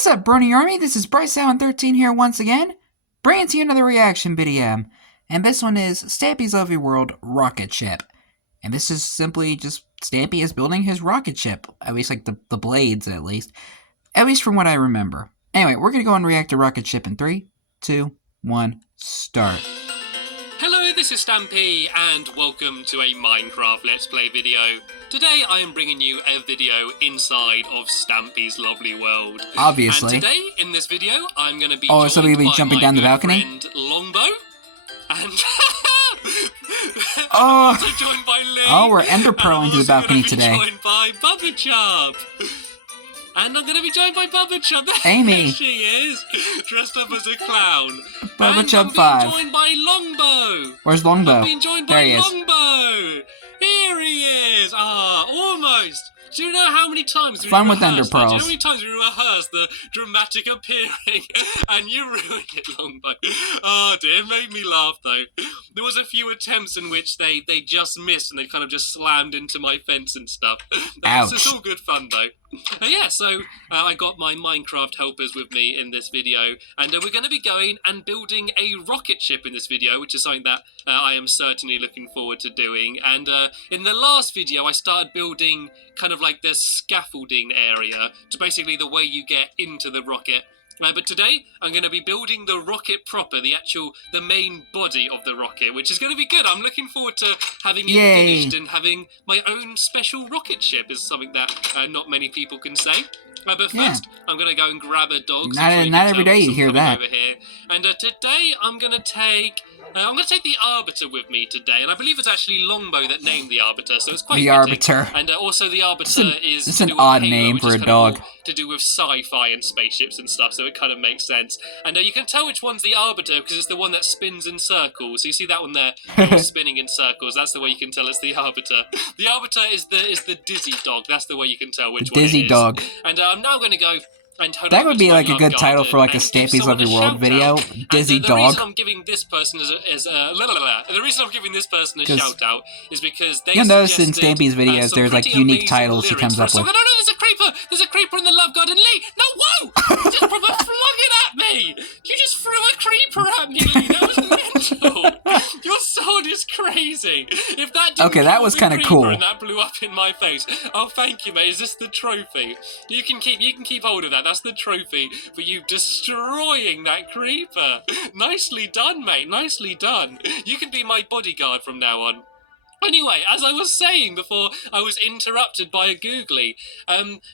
What's up, Brony Army? This is BryceAllen13 here once again, bringing to you another reaction video. And this one is Stampy's Lovely World rocket ship. And this is simply just Stampy is building his rocket ship. At least, like, the blades, at least. At least from what I remember. Anyway, we're going to go and react to rocket ship in 3, 2, 1, start. Hello, this is Stampy, and welcome to a Minecraft Let's Play video. Today I am bringing you a video inside of Stampy's Lovely World. Obviously. And today, in this video, I'm going to be so we'll be jumping down the balcony? friend Longbow, and Oh, also joined by Lee. We're ender pearling to the balcony today. I'm joined by Bubba Chub. And I'm going to be joined by Bubba Chub. Amy. There she is, dressed up as a clown. Bubba Chub 5. I'm being joined by Longbow. Where's Longbow? I'm being joined by there he is. Longbow. Here he is. Almost. Do you know how many times we Fun with ender rehearsed that? Do you know pearls. how many times we rehearsed the dramatic appearing and you ruined it, Longbow? Oh dear, it made me laugh though. There was a few attempts in which they just missed and they kind of just slammed into my fence and stuff. Ouch. It's all good fun though. Yeah, so I got my Minecraft helpers with me in this video, and we're going to be going and building a rocket ship in this video, which is something that I am certainly looking forward to doing. And in the last video, I started building kind of like the scaffolding area, to basically the way you get into the rocket. But today, I'm going to be building the rocket proper, the main body of the rocket, which is going to be good. I'm looking forward to having it finished and having my own special rocket ship, is something that not many people can say. But first, I'm going to go and grab a dog. Not every day you hear that. Over here. And today, I'm going to take the Arbiter with me today, and I believe it's actually Longbow that named the Arbiter, so it's quite the fitting. Arbiter. And also the Arbiter is it's an odd name for a dog. To do with sci-fi and spaceships and stuff, so it kind of makes sense. And you can tell which one's the Arbiter because it's the one that spins in circles. So you see that one there, spinning in circles. That's the way you can tell it's the Arbiter. The Arbiter is the Dizzy dog. That's the way you can tell which one it is. Dizzy dog. And I'm now going to go. That would be like a good title for like a Stampy's Lovely World video. Dizzy Dog. the reason I'm giving this person the reason I'm giving this person a shout out is because they you'll notice in Stampy's videos there's like unique titles he comes up with. No, there's a creeper! There's a creeper in the love garden, Lee! No, whoa! You just flung it at me! You just threw a creeper at me, Lee! That was mental! Your sword is crazy! If that didn't that was kind of cool. And that blew up in my face. Oh, thank you, mate. Is this the trophy? You can keep hold of that. That's the trophy for you destroying that creeper. Nicely done, mate. Nicely done. You can be my bodyguard from now on. Anyway, as I was saying before, I was interrupted by a googly.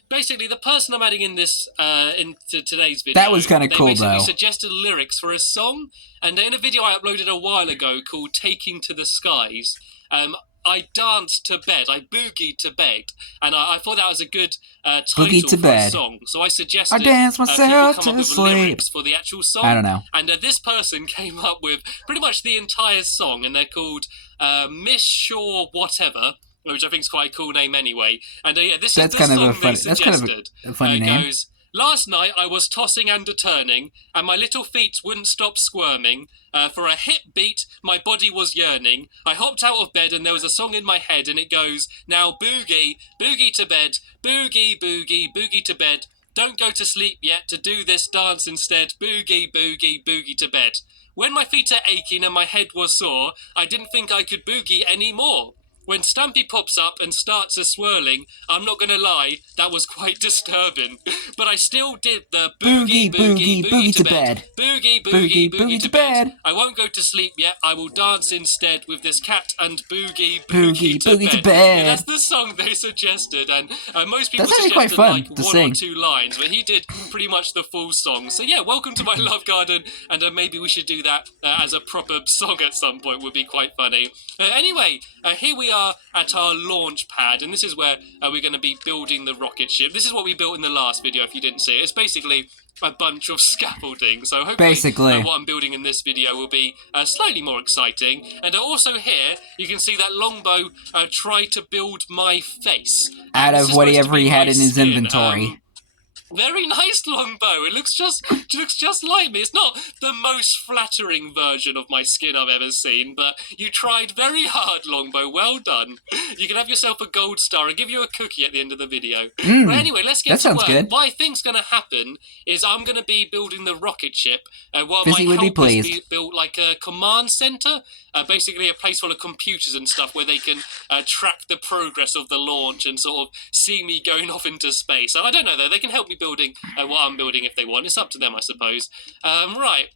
Basically, the person I'm adding in this into today's video, that was kind of cool, though. They suggested lyrics for a song, and in a video I uploaded a while ago called "Taking to the Skies," I danced to bed, I boogied to bed, and I thought that was a good title for a song. So I suggested I dance myself people come up with sleep. lyrics for the actual song. I don't know. And this person came up with pretty much the entire song, and they're called Miss Shaw Whatever, which I think is quite a cool name anyway. And this is the song they suggested. That's kind of a funny name. It goes, last night I was tossing and a-turning, and my little feet wouldn't stop squirming. For a hip beat, my body was yearning. I hopped out of bed and there was a song in my head, and it goes, now boogie, boogie to bed, boogie, boogie, boogie to bed. Don't go to sleep yet, to do this dance instead. Boogie, boogie, boogie to bed. When my feet are aching and my head was sore, I didn't think I could boogie anymore. When Stampy pops up and starts a-swirling, I'm not gonna lie, that was quite disturbing. But I still did the boogie, boogie, boogie to bed. Boogie, boogie, boogie to bed. I won't go to sleep yet, I will dance instead with this cat and boogie, boogie to bed. And that's the song they suggested, and most people suggested quite fun like to one sing. or two lines, but he did pretty much the full song. So yeah, welcome to my love garden, and maybe we should do that as a proper song at some point, would be quite funny. Anyway, here we are at our launch pad, and this is where we're going to be building the rocket ship. This is what we built in the last video, if you didn't see it. It's basically a bunch of scaffolding, so hopefully what I'm building in this video will be slightly more exciting. And also here, you can see that Longbow tried to build my face. Out of whatever he had in his inventory. Very nice, Longbow. It looks just like me. It's not the most flattering version of my skin I've ever seen, but you tried very hard, Longbow. Well done. You can have yourself a gold star and give you a cookie at the end of the video. But anyway, let's get to work. Good. What I think's going to happen is I'm going to be building the rocket ship while Fizzy my would be helpers pleased. built like a command center, basically a place full of computers and stuff where they can track the progress of the launch and sort of see me going off into space. I don't know though. They can help me building what I'm building if they want. It's up to them, I suppose. Right.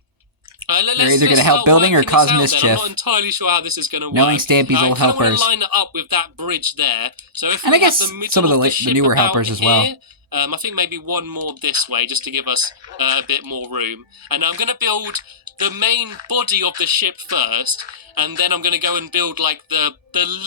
They're either going to help building or cause mischief. I'm not entirely sure how this is going to work. Knowing Stampy's old helpers. I kind of want to line it up with that bridge there. So if and we I guess have the some of the newer helpers as well. I think maybe one more this way just to give us a bit more room. And I'm going to build the main body of the ship first, and then I'm going to go and build like the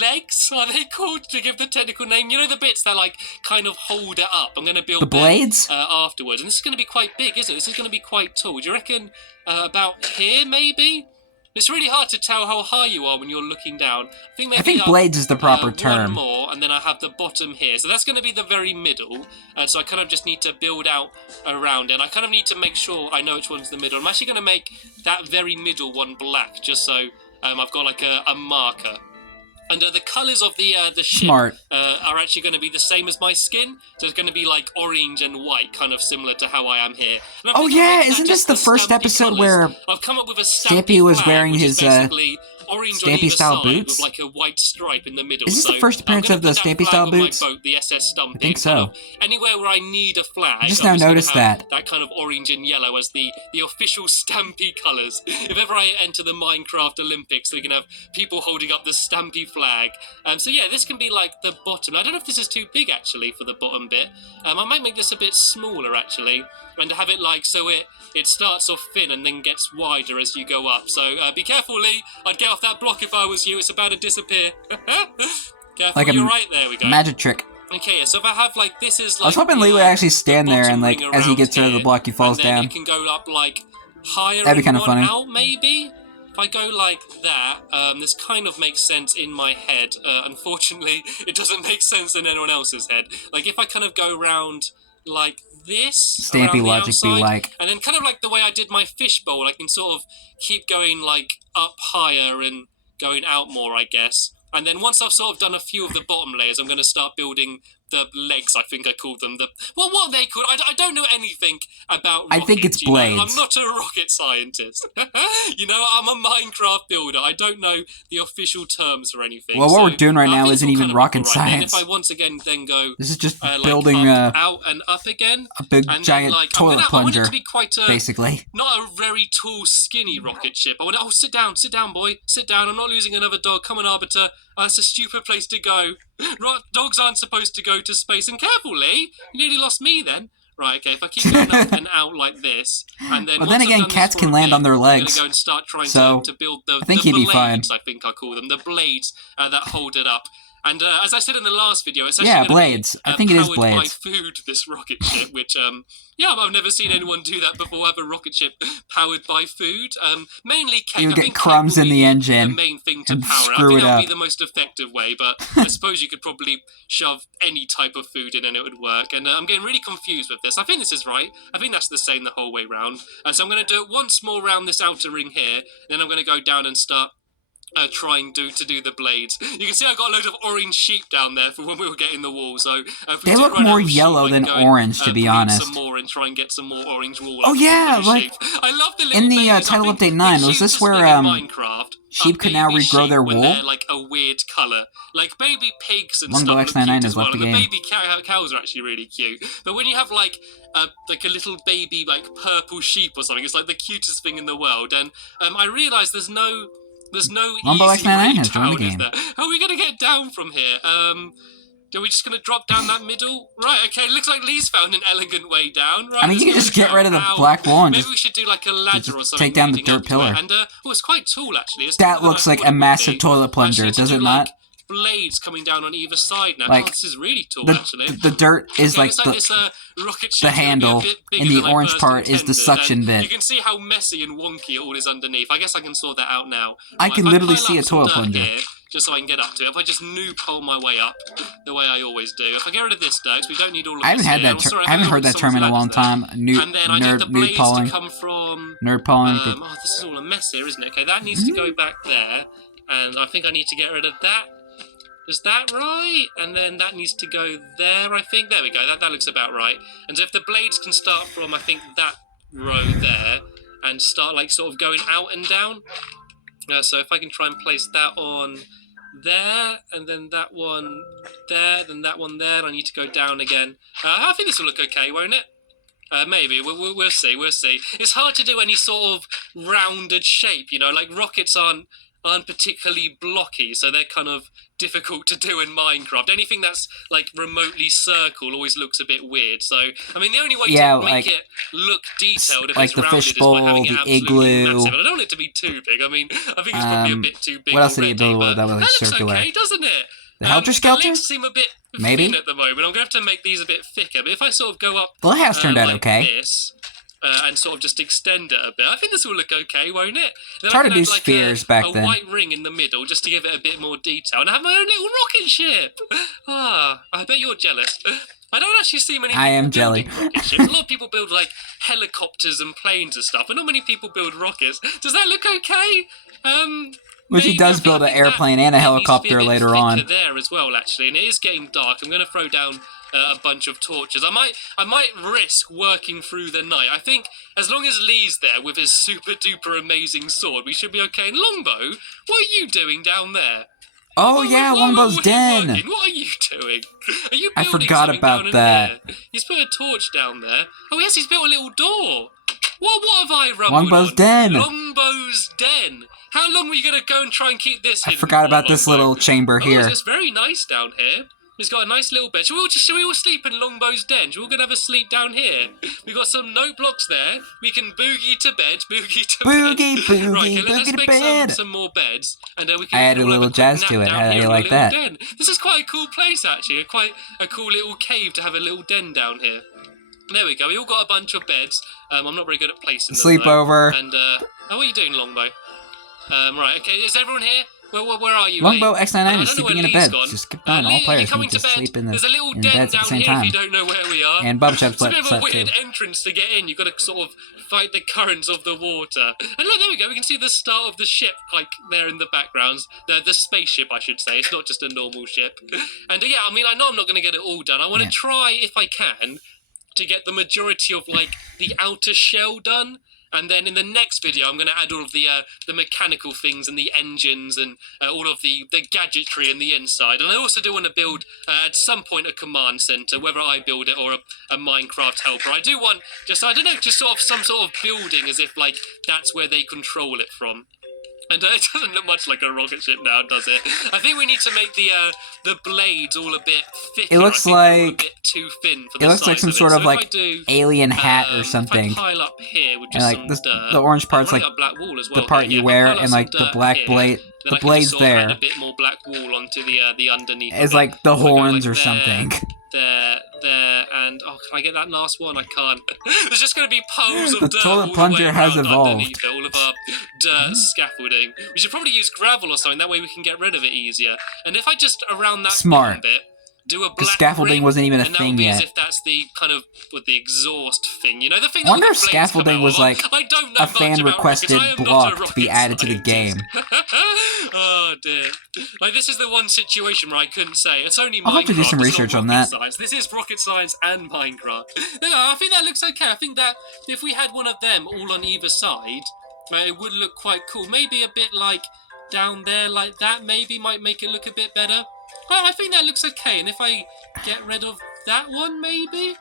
legs, are they called, to give the technical name? You know, the bits that like kind of hold it up. I'm going to build the blades afterwards, and this is going to be quite big, isn't it? This is going to be quite tall. Do you reckon about here maybe? It's really hard to tell how high you are when you're looking down. I think blades is the proper One term. more, and then I have the bottom here. So that's going to be the very middle. So I kind of just need to build out around it. And I kind of need to make sure I know which one's the middle. I'm actually going to make that very middle one black, just so I've got like a marker. And the colours of the ship are actually going to be the same as my skin. So it's going to be like orange and white, kind of similar to how I am here. Oh yeah, isn't this the first episode where I've come up with a Stampy was wearing his orange Stampy style boots? with like a white stripe in the middle. Is this the first appearance of the Stampy style boots? My boat, the SS Stumpy. I think so. Anywhere where I need a flag, I just now noticed that kind of orange and yellow as the official Stampy colours. If ever I enter the Minecraft Olympics, we can have people holding up the Stampy flag. So yeah, this can be like the bottom. I don't know if this is too big actually for the bottom bit. I might make this a bit smaller actually, and have it like so it starts off thin and then gets wider as you go up. So be careful, Lee. I'd get off that block if I was you. It's about to disappear. Careful, you're right. There we go. Magic trick. Okay, yeah, so if I have like this is like I was hoping Lee would actually stand there and like as he gets rid of the block, he falls and then down. It can go up like higher. That'd be kind of funny. Out, maybe. If I go like that, this kind of makes sense in my head. Unfortunately, it doesn't make sense in anyone else's head. Like if I kind of go around like this, Stampy logic outside, be like, and then kind of like the way I did my fishbowl, I can sort of keep going like up higher and going out more, I guess. And then once I've sort of done a few of the bottom layers, I'm going to start building the legs, I think I called them. What are they called? I don't know anything about rockets. I think it's blades. I'm not a rocket scientist. You know, I'm a Minecraft builder. I don't know the official terms for anything. Well, what we're doing right now isn't even rocket science. If I once again then go... This is just like building out and up again. A big and giant then, toilet plunger, I want it to be quite basically. Not a very tall, skinny rocket ship. I want sit down, boy. Sit down. I'm not losing another dog. Come on, Arbiter. That's a stupid place to go. Dogs aren't supposed to go to space. And careful, Lee. You nearly lost me then. Right, okay, if I keep going up and out like this, and then... Well, then again, cats can land on their legs. I'm going to go and start trying to build the I think he'd blades, be fine. I think I call them. The blades that hold it up. And as I said in the last video, it's actually blades. I think it is blades. By food, this rocket ship, which I've never seen anyone do that before. Have a rocket ship powered by food. Mainly cake. You would get crumbs in the engine. The main thing to power. I think that would be the most effective way. But I suppose you could probably shove any type of food in and it would work. And I'm getting really confused with this. I think this is right. I think that's the same the whole way round. So I'm going to do it once more around this outer ring here. Then I'm going to go down and start trying to do the blades. You can see I got a load of orange sheep down there for when we were getting the wool. So they look more yellow than orange, to be honest. Some more and try and get some more orange wool. Oh yeah, like I love the in the title update 9. Was this where sheep could now regrow their wool? They're like a weird color, like baby pigs and stuff. BryceAllan13 has left the game. The baby cows are actually really cute. But when you have like a little baby like purple sheep or something, it's like the cutest thing in the world. And I realised there's no easy way has joined the down, game. How are we going to get down from here? Are we just going to drop down that middle? Right, okay, looks like Lee's found an elegant way down. Right, I mean, you can just get rid of the black wall and maybe we should do like a ladder or something. Take down the dirt pillar. And, it's quite tall, actually. That looks like a massive toilet plunger, does it not? Blades coming down on either side now. Like, this is really tall, actually. The dirt is like the handle, and the orange part is the suction bit. You can see how messy and wonky it all is underneath. I guess I can sort that out now. I can literally see a toilet plunger. just so I can get up to it. If I just noob hole my way up, the way I always do. If I get rid of this dirt, we don't need all of I haven't this had here. that. I haven't heard that term in a long time. And then I need the blades polling. to come from. Nerd polling. Oh, this is all a mess here, isn't it? Okay, that needs to go back there, and I think I need to get rid of that. Is that right? And then that needs to go there, I think. There we go. That looks about right. And so if the blades can start from, I think, that row there, and start like sort of going out and down. So if I can try and place that on there, and then that one there, then that one there, and I need to go down again. I think this will look okay, won't it? Maybe. We'll see. We'll see. It's hard to do any sort of rounded shape, you know, like rockets aren't particularly blocky, so they're kind of difficult to do in Minecraft. Anything that's like remotely circle always looks a bit weird. So I mean, the only way to make it look detailed if it's the rounded fishbowl, is by having it the absolutely igloo. massive. And I don't want it to be too big. I mean, I think it's probably a bit too big. What else did he already, build that was looks circular? okay, doesn't it? The Helter Skelter? The legs seem a bit thin at the moment. I'm going to have to make these a bit thicker. But if I sort of go up, the house turned out like okay. This, and sort of just extend it a bit. I think this will look okay, won't it? Then Try to do like spheres back then. A white ring in the middle just to give it a bit more detail. And I have my own little rocket ship. I bet you're jealous. I don't actually see many people building rocket ships. A lot of people build like helicopters and planes and stuff, but not many people build rockets. Does that look okay? Which he does build an airplane and a helicopter later on. There as well, actually, and it is getting dark. I'm going to throw down a bunch of torches. I might risk working through the night. I think as long as Lee's there with his super duper amazing sword, we should be okay. And Longbow, what are you doing down there? Oh yeah, Longbow's den. What are you doing? Are you building I forgot about that. He's put a torch down there. Oh yes, he's built a little door. What have I rumbled Longbow's on? den. Longbow's den. How long were you going to go and try and keep this hidden? I forgot about this little chamber here. It's very nice down here. He's got a nice little bed. Should we all sleep in Longbow's den? Should we all go and have a sleep down here? We've got some note blocks there. We can boogie to bed. Boogie to bed. Boogie, right, okay, let's boogie to make bed. some more beds. And we can I added a little jazz to it. How do you like that? Den. This is quite a cool place, actually. Quite a cool little cave to have a little den down here. There we go. We all got a bunch of beds. I'm not very good at placing them. Sleepover. And, what are you doing, Longbow? Right, okay. Is everyone here? Where are you, Longbow Lee? X99 is sleeping in a bed. Gone. Just skip on. All players need to sleep in There's a little den beds at the down same here time. if you don't know where we are. And Bubchub It's a bit of a slept weird too. entrance to get in. You've got to sort of fight the currents of the water. And look, there we go. We can see the start of the ship, like there in the background. The spaceship, I should say. It's not just a normal ship. And yeah, I mean, I know I'm not going to get it all done. I want to try, if I can, to get the majority of like the outer shell done. And then in the next video, I'm going to add all of the mechanical things and the engines and all of the gadgetry in the inside. And I also do want to build, at some point, a command center, whether I build it or a Minecraft helper. I do want, just sort of some sort of building as if, like, that's where they control it from. And it doesn't look much like a rocket ship now, does it? I think we need to make the blades all a bit thicker. It looks like a bit too thin for the it looks like some sort of like alien hat or something. If I pile up here with and just like some the orange part's like a black wall as well, the part you wear, and like the black blade, the blade's there. Add a bit more black wool onto the underneath. It's like the horns or something. There, and can I get that last one? I can't. There's just going to be piles of dirt. The toilet plunger has evolved. All of our dirt scaffolding. We should probably use gravel or something. That way we can get rid of it easier. And if I just around that bit, do a black scaffolding ring, wasn't even a and thing be yet. As if that's the kind of the exhaust thing, you know, the thing. I wonder that if scaffolding was like a fan-requested block to be added to the game. Oh dear! Like this is the one situation where I couldn't say it's only Minecraft. I'll have to do some research on that. Science. This is rocket science and Minecraft. I think that looks okay. I think that if we had one of them all on either side, it would look quite cool. Maybe a bit like down there, like that. Maybe might make it look a bit better. I think that looks okay, and if I get rid of that one, maybe?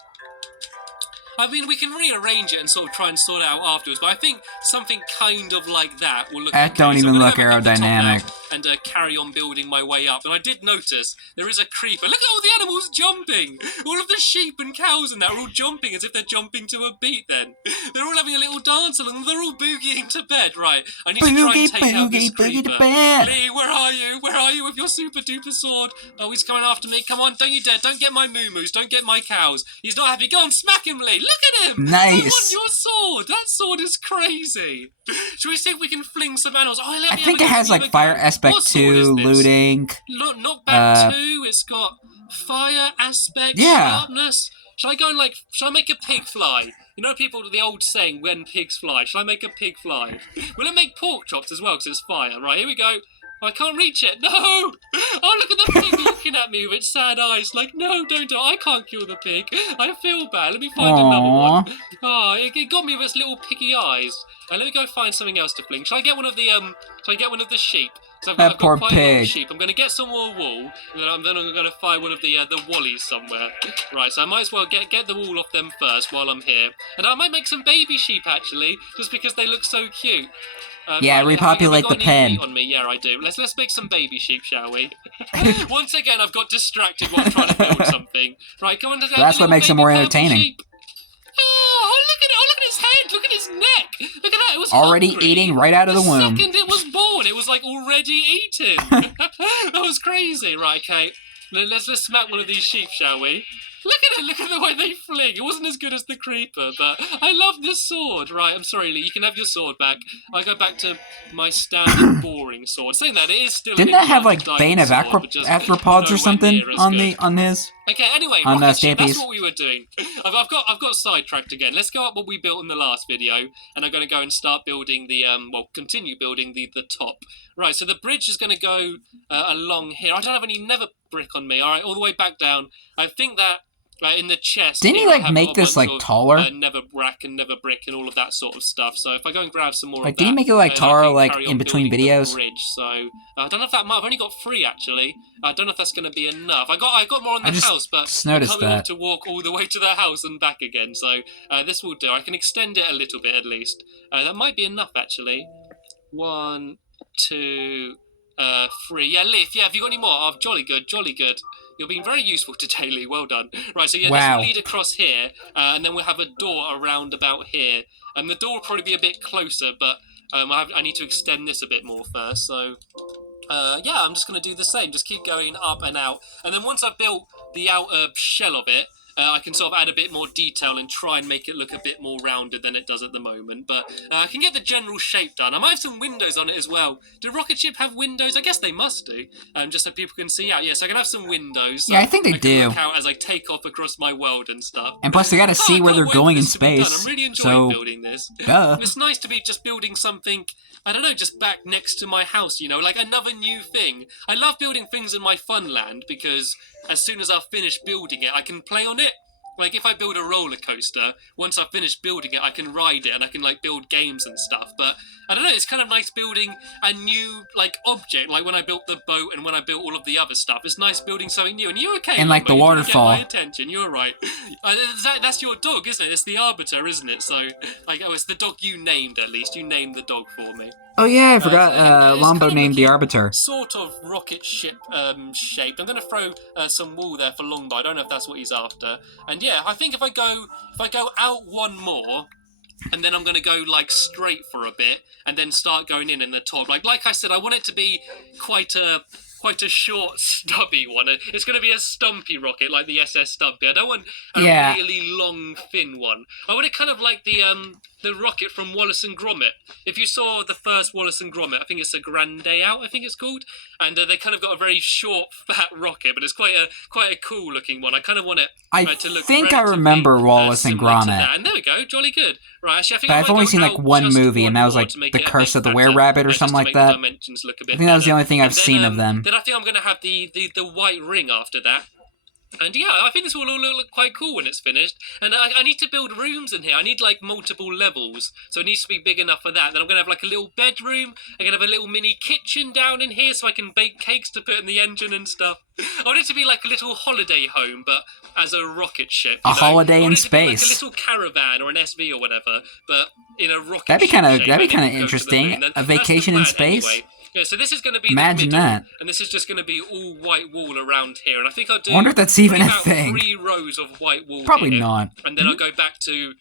I mean, we can rearrange it and sort of try and sort it out afterwards, but I think something kind of like that will look That okay. don't even look I'm gonna go up the top aerodynamic. now and carry on building my way up. And I did notice there is a creeper. Look at all the animals jumping! All of the sheep and cows and that are all jumping as if they're jumping to a beat then. They're all having a little dance along. They're all boogieing to bed. Right, I need to try and take out this creeper. To bed. Lee, where are you? Where are you with your super duper sword? Oh, he's coming after me. Come on, don't you dare. Don't get my moo-moos. Don't get my cows. He's not happy. Go on, smack him, Lee. Look at him. Nice. I want your sword. That sword is crazy. Should we see if we can fling some animals? Oh, I think it has like fire aspect What sword 2, is this? looting. Look, knockback 2, it's got fire aspect, Yeah. sharpness. Should I go and should I make a pig fly? You know people, the old saying, when pigs fly. Should I make a pig fly? Will it make pork chops as well, because it's fire? Right, here we go. I can't reach it. No! Oh, look at the pig looking at me with its sad eyes. Like, no, don't do it. I can't kill the pig. I feel bad. Let me find another one. Oh, it got me with its little piggy eyes. Let me go find something else to fling. Shall I get one of the sheep? I've got poor quite a lot of pig. sheep. I'm going to get some more wool, and then I'm going to find one of the wallies somewhere. Right, so I might as well get the wool off them first while I'm here. And I might make some baby sheep, actually, just because they look so cute. Yeah, repopulate the pen. On me? Yeah, I do. Let's make some baby sheep, shall we? Once again, I've got distracted while trying to build something. Right, go on. That's what makes it more entertaining. Sheep. Oh, look at it! Oh, look at his head! Look at his neck! Look at that! It was already hungry. Eating right out of the womb. The second it was born, it was like already eating. That was crazy. Right, okay. Let's smack one of these sheep, shall we? Look at it! Look at the way they fling! It wasn't as good as the creeper, but I love this sword. Right, I'm sorry, Lee. You can have your sword back. I go back to my standard boring sword. Saying that, it is still. Didn't that have like Bane of Arthropods or something on his? Okay. Anyway, on rocket ship, Stampy's. that's what we were doing. I've got sidetracked again. Let's go up what we built in the last video, and I'm going to go and start building the continue building the top. Right. So the bridge is going to go along here. I don't have any nether brick on me. All right, all the way back down. I think that. In the chest. Didn't you make this taller? Nether brack and nether brick and all of that sort of stuff. So if I go and grab some more of that, didn't you make it taller in between videos? Bridge. So I don't know if that might. I've only got 3 actually. I don't know if that's going to be enough. I got more on the house, but I can't be able to walk all the way to the house and back again. So this will do. I can extend it a little bit at least. That might be enough actually. 1, 2, 3. Yeah, Leaf. Yeah, have you got any more? Oh, jolly good, jolly good. You're being very useful today, Lee. Well done. Right, so yeah, this will lead across here, and then we'll have a door around about here. And the door will probably be a bit closer, but I need to extend this a bit more first. So, yeah, I'm just going to do the same. Just keep going up and out. And then once I've built the outer shell of it, I can sort of add a bit more detail and try and make it look a bit more rounded than it does at the moment. But I can get the general shape done. I might have some windows on it as well. Do Rocket Ship have windows? I guess they must do, just so people can see out. Yeah, so I can have some windows. So yeah, I think they do. Look out as I take off across my world and stuff. And plus, they got to see where they're going in space. I'm really enjoying building this. Duh. It's nice to be just building something. I don't know, just back next to my house, you know, like another new thing. I love building things in my fun land because as soon as I've finished building it, I can play on it. Like, if I build a roller coaster, once I've finished building it, I can ride it and I can, build games and stuff. But, I don't know, it's kind of nice building a new, object. Like, when I built the boat and when I built all of the other stuff. It's nice building something new. And you're okay. And, the waterfall. Get my attention. You're right. That's your dog, isn't it? It's the Arbiter, isn't it? So, it's the dog you named, at least. You named the dog for me. Oh, yeah, I forgot. Lombo named the Arbiter. Sort of rocket ship shaped. I'm going to throw some wool there for Longbow. I don't know if that's what he's after. And yeah, I think if I go out one more, and then I'm going to go straight for a bit, and then start going in the top. Like I said, I want it to be quite a short, stubby one. It's going to be a stumpy rocket, like the SS Stumpy. I don't want a really long, thin one. I want it kind of like the rocket from Wallace and Gromit. If you saw the first Wallace and Gromit, I think it's a Grand Day Out, I think it's called, and they kind of got a very short, fat rocket, but it's quite a cool looking one. I kind of want it to look. I think I remember Wallace and Gromit. And there we go, jolly good. Right, actually, I think I've only seen one movie, and that was the Curse of the Were-Rabbit or something like that. I think that was the only thing I've seen of them. Then I think I'm going to have the white ring after that. And yeah, I think this will all look quite cool when it's finished. And I need to build rooms in here. I need multiple levels. So it needs to be big enough for that. Then I'm going to have a little bedroom. I'm going to have a little mini kitchen down in here so I can bake cakes to put in the engine and stuff. I want it to be a little holiday home, but as a rocket ship. A holiday in space. A little caravan or an SV or whatever, but in a rocket that'd be kind of interesting. A vacation in space. Anyway. Yeah, so this is going to be Imagine the middle, that. And this is just going to be all white wall around here. And I think I'll do. I wonder if that's even a thing. 3 rows of white wall. Probably here, not. And then I'll go back to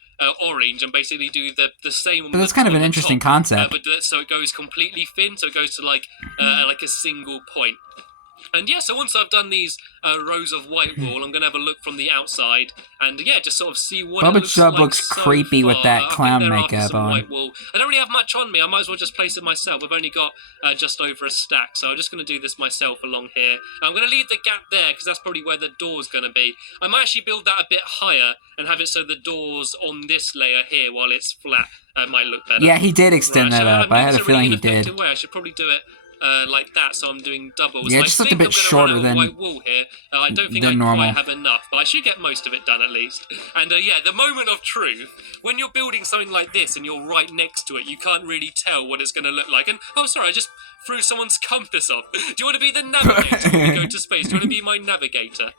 orange and basically do the same. But that's kind of an interesting concept. So it goes completely thin. So it goes to a single point. And yeah, so once I've done these rows of white wall, I'm going to have a look from the outside and yeah, just sort of see what it looks Bubba like looks so creepy far. with that I clown think they're after makeup some on. white wall. I don't really have much on me. I might as well just place it myself. I've only got just over a stack, so I'm just going to do this myself along here. I'm going to leave the gap there because that's probably where the door's going to be. I might actually build that a bit higher and have it so the door's on this layer here while it's flat. Might look better. Yeah, he did extend that up. I had a feeling he did. Way. I should probably do it like that, so I'm doing doubles. Yeah, I just looked think a bit shorter than white wall here. I don't think I normal. quite have enough, but I should get most of it done at least. And yeah, the moment of truth, when you're building something like this and you're right next to it, you can't really tell what it's going to look like. And oh, sorry, I just threw someone's compass off. Do you want to be the navigator when we go to space? Do you want to be my navigator?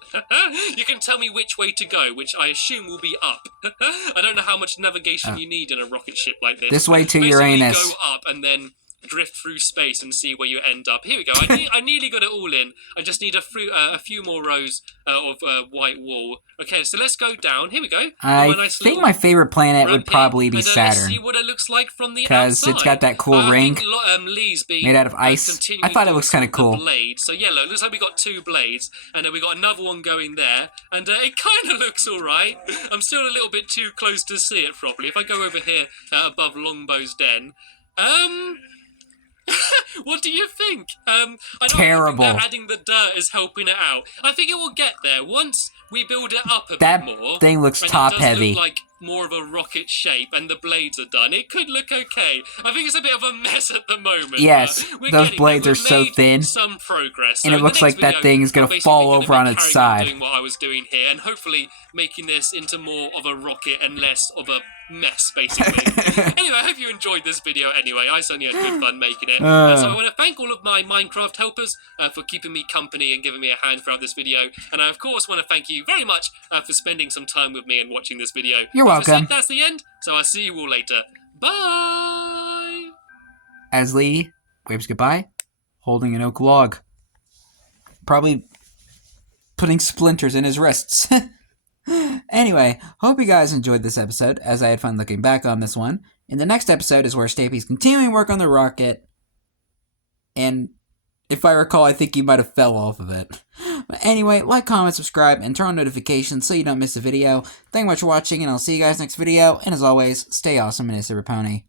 You can tell me which way to go, which I assume will be up. I don't know how much navigation you need in a rocket ship like this. This way to Uranus. Go up and then drift through space and see where you end up. Here we go. I nearly got it all in. I just need a few more rows of white wall. Okay, so let's go down. Here we go. I think my favorite planet would probably be Saturn. Let's see what it looks like from the outside. Because it's got that cool ring made out of ice. I thought it looks kind of cool. Blade. So yeah, look, looks like we got 2 blades, and then we got another one going there, and it kind of looks all right. I'm still a little bit too close to see it properly. If I go over here above Longbow's den, what do you think? I don't Terrible. think that adding the dirt is helping it out. I think it will get there once we build it up a bit more. That thing looks top heavy. Look like more of a rocket shape, and the blades are done. It could look okay. I think it's a bit of a mess at the moment. Yes, those blades are so thin. Some progress, and it looks like that thing is gonna fall over on its side. Doing what I was doing here, and hopefully making this into more of a rocket and less of a mess, basically. Anyway, I hope you enjoyed this video anyway. I certainly had good fun making it. So I want to thank all of my Minecraft helpers for keeping me company and giving me a hand throughout this video. And I, of course, want to thank you very much for spending some time with me and watching this video. You're welcome. That's the end, so I'll see you all later. Bye! As Lee waves goodbye, holding an oak log. Probably putting splinters in his wrists. Anyway, hope you guys enjoyed this episode, as I had fun looking back on this one. In the next episode is where Stampy's continuing work on the rocket, and if I recall, I think he might have fell off of it. But anyway, like, comment, subscribe, and turn on notifications so you don't miss a video. Thank you much for watching, and I'll see you guys next video, and as always, stay awesome and Pony.